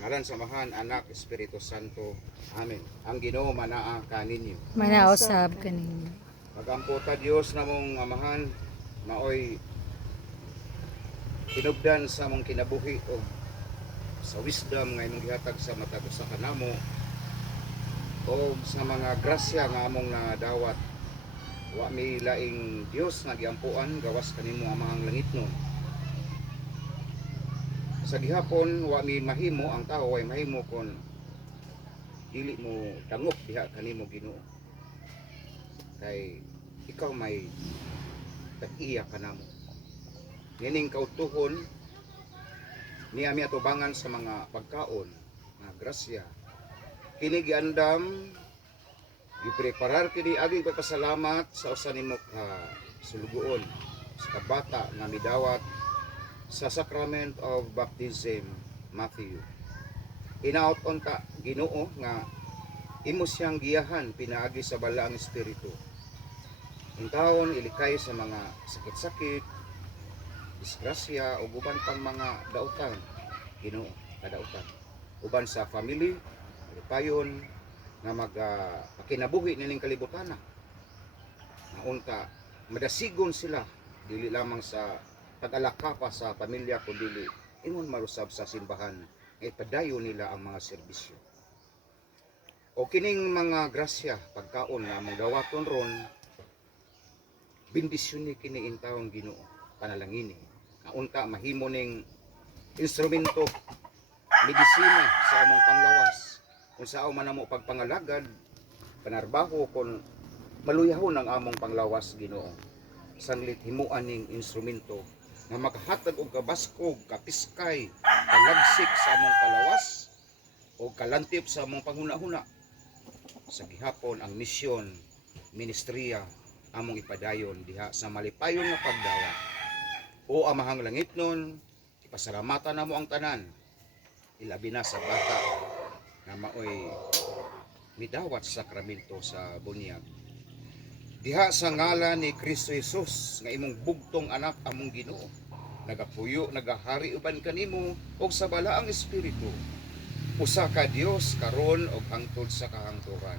Sa ngalan Samahan, Anak, Espiritu Santo. Amen. Ang Ginoo manaa kaninyo. Manausab kaninyo. Magamputa Dios namong amahan, maoy hinubdan sa mong kinabuhi o sa wisdom nga imong gihatag sa matag usa ka namo o sa mga grasya nga among nadawat. Wa mi laing Dios nga giampuan gawas kanimo amahang langitnon. Sa gihapon wa mi mahimo, ang tao ay mahimo kon dili mo dangop diha kanimo Ginoo. Kay ikaw may tag-iya ka namo. Nining kautuhon niya mi atubangan sa mga pagkaon nga grasya. Kini giandam gipreparar kini aging pagpasalamat sa usa nimo ka sulugoon sa kabata nga midawat sa Sacrament of Baptism, Matthew. Inaot unta Ginoo nga imo siyang giyahan pinaagi sa balaang espiritu. Ang taon ilikay sa mga sakit-sakit, disgrasya o uban pang mga dautan. Ginoo, kadautan. Uban sa family, ilipayon nga magpakinabuhi nining kalibutan. Nga unta madasigon sila dili lamang sa pag-alaka pa sa pamilya kundi ingon marusab sa simbahan nga ipadayon nila ang mga serbisyo. O kining mga grasya pagkaon nga among dawaton ron, bendisyon ni kini intawon Ginoo, panalangini. Nga unta mahimo ning instrumento medisina sa among panglawas. Kung sao man namo pagpangalagad, panarbaho kon maluyahon ang among panglawas Ginoo. Sanglit himuan ning instrumento nga makahatag og kabaskog, kapiskay, kalagsik sa among palawas o kalantip sa among panghuna-huna. Sa gihapon ang misyon, ministriya among ipadayon diha sa malipayon nga pagdawat. O amahang langitnon, ipasalamatan namo ang tanan. Ilabi na sa bata nga maoy midawat sa sakramento sa bunyag. Diha sa ngalan ni Kristo Jesus nga imong bugtong anak among Ginoo, nagapuyo, nagahari uban kanimo og sa balaang espiritu. Usa ka Dios karon og hangtod sa kahangturan.